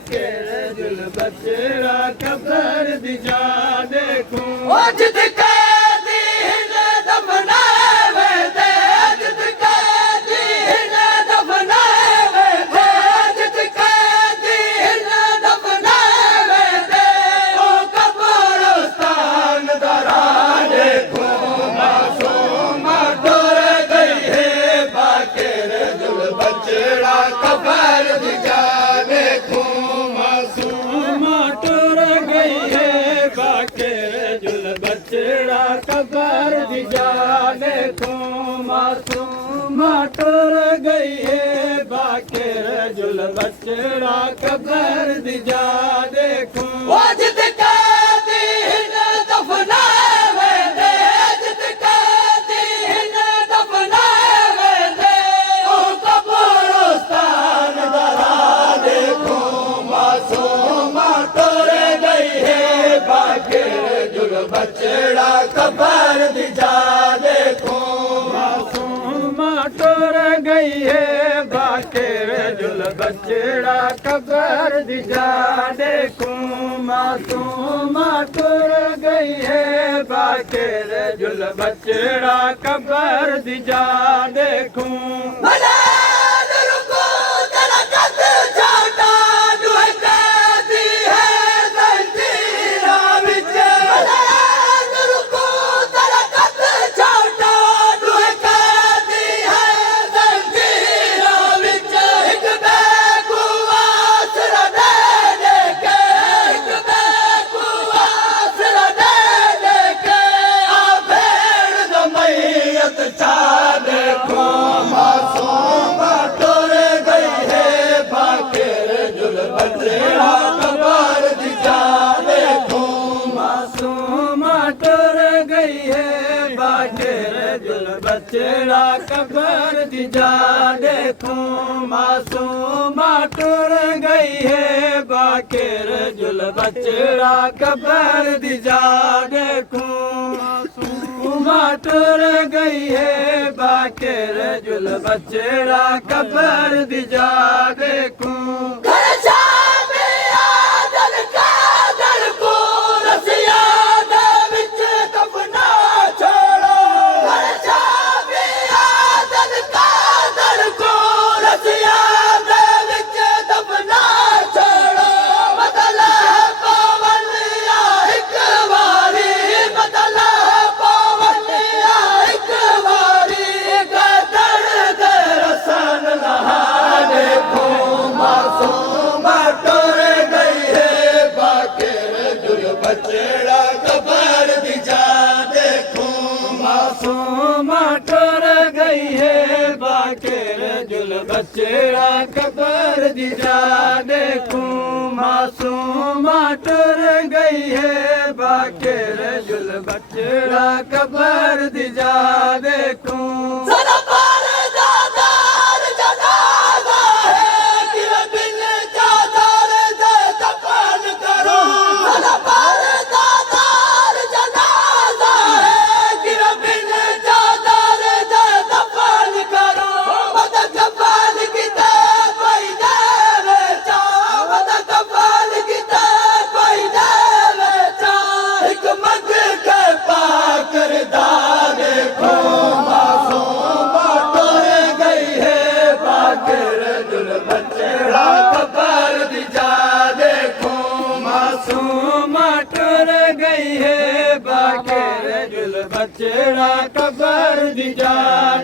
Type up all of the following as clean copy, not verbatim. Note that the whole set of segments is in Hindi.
बाके जुल बचड़ा कबर दी जा देखूं जित कैदी ने दफनाए थे जित कैदी ने दफनाए थे जित कैदी ने दफनाए थे ओ कब्रिस्तान दरा देखो मासूम डर गई है बाके जुल बचड़ा कबर दी जा देखो मासूम टुर गई है बाके जुल बचड़ा कबर दी जा देखूं मासूम टुर गई है बाके जुल बचड़ा कबर दी जा देखूं जित कैदी ने दफनाए थे जित कैदी ने दफनाए थे ओ कब्रिस्तान दरा देखो मासूम टुर गई है बाके जुल बचड़ा कबर दी जा देखो मासूम टुर गई है बाके जुल बचड़ा कबर दी जा देखूं मासूम टुर गई है बाके जुल बचड़ा कबर दी जा देखूं भला रुको जरा कद जाटा दुआ कैदी है जंजीरा विच भला रुको जरा कद जाटा दुआ कैदी है जंजीरा विच एक बैकू आसरा दे के एक बैकू आसरा दे के आ भेड़ द मैयत चा देखो मासूम टुर गई है बाके जुल बचड़ा कबर दी जा देखो मासूम टुर गई है बाके जुल बचड़ा कबर दी जा देखूं मासूम टुर गई है बाके जुल बचड़ा कबर दी जा देखूं मासूम टुर गई है बाके जुल बचड़ा कबर दी जा देखूं घर जामे आदल कादल को रसिया दे विच दफना छोड़ो घर जामे आदल कादल को रसिया दे विच दफना छोड़ो बदल पवन या एक बारी बदल पवन या एक बारी कदर दे रसन लहा देखो मासूम टुर गई है बाके जुल बचड़ा कबर दी जा देखो मासूम टुर गई है बाके जुल बचड़ा कबर दी जा देखूं मासूम टुर गई है बाके जुल बचड़ा कबर दी जा देखूं सदा पर दादार जनाजा है कि बिन चादर दे दफन करो सदा पर दादार जनाजा है कि बिन चादर दे दफन करो मद कफन की ते कोई देवे चा मद कफन की ते कोई देवे चा एक मग के पाकर दा देखो मासूम टुर गई है बाके जुल बचड़ा कबर दी जा देखो मासूम टुर गई है बाके जुल बचड़ा कबर दी जा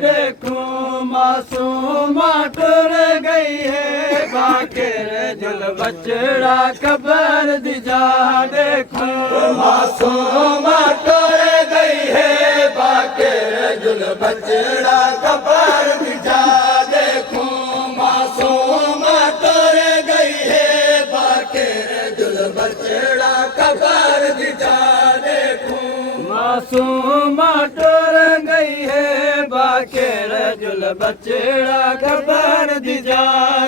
देखूं मासूम टुर गई है बाके जुल बचड़ा कबर दी जा देखूं मासूम टुर गई है बाके जुल बचड़ा कबर दी जा देखो मासूम टुर गई है बाके जुल बचड़ा कबर दी जा देखो मासूम टुर गई है बाके जुल बचड़ा कबर दी जा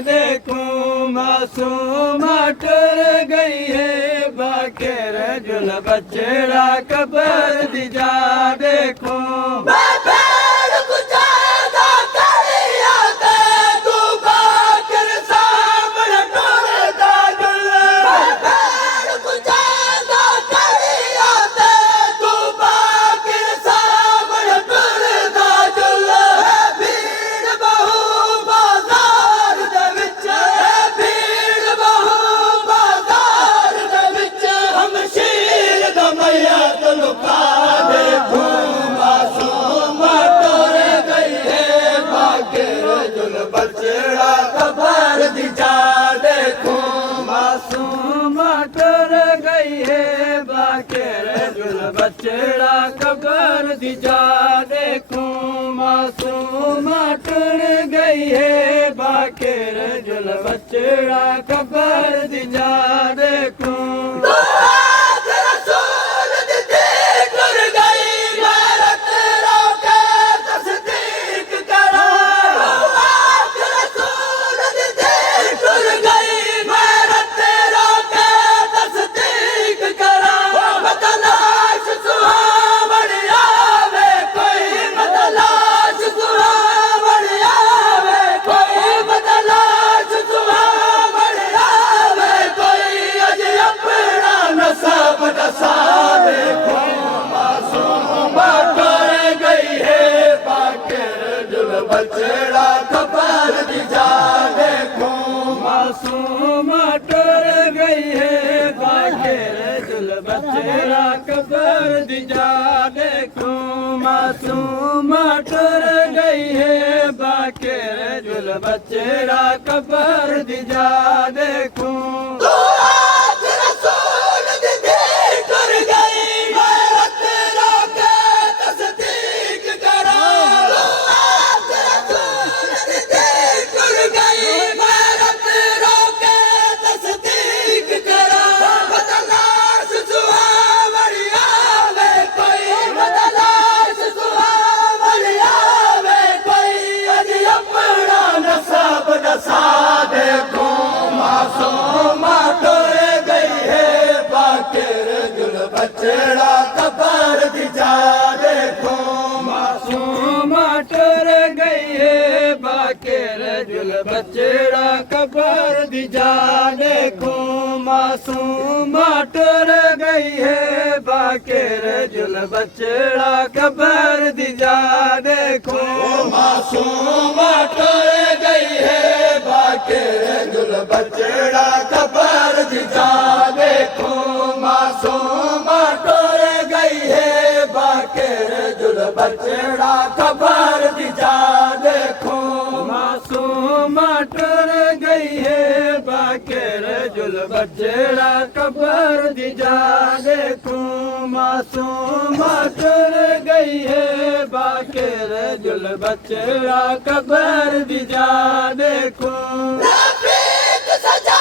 देखूं मासूम टुर गई है बाके जुल बचड़ा कबर दी जा देखूं मैं भेड़ को ज्यादा करिया ते तू बाकर सामने टुरदा जुल बचड़ा कबर दी जा देखूं मासूम टुर गई है बाकेर जुल बचड़ा कबर दी जा देखूं बचड़ा कबर दी जा देखूं मासूम टुर गई है बाकेर जुल बचड़ा कबर दी जा देखूं मासूम टुर गई है बाकेर जुल बचड़ा कबर दी जा देखूं बचड़ा कबर दी जा देखूं मासूम टुर गई है बाकेर जुल बचड़ा कबर दी जा देखूं मासूम टुर गई है बाकेर जुल बचड़ा कबर दी जा देखूं मासूम टुर गई है बाकेर जुल बचड़ा कबर दी जा देखूं मासूम टुर गई है बाकेर जुल बचड़ा कबर दी जा देखूं मासूम टुर गई है बाकेर जुल बचड़ा कबर दी जा देखूं मासूम टुर गई है बाकेर जुल बचड़ा कबर दी जा देखूं सजा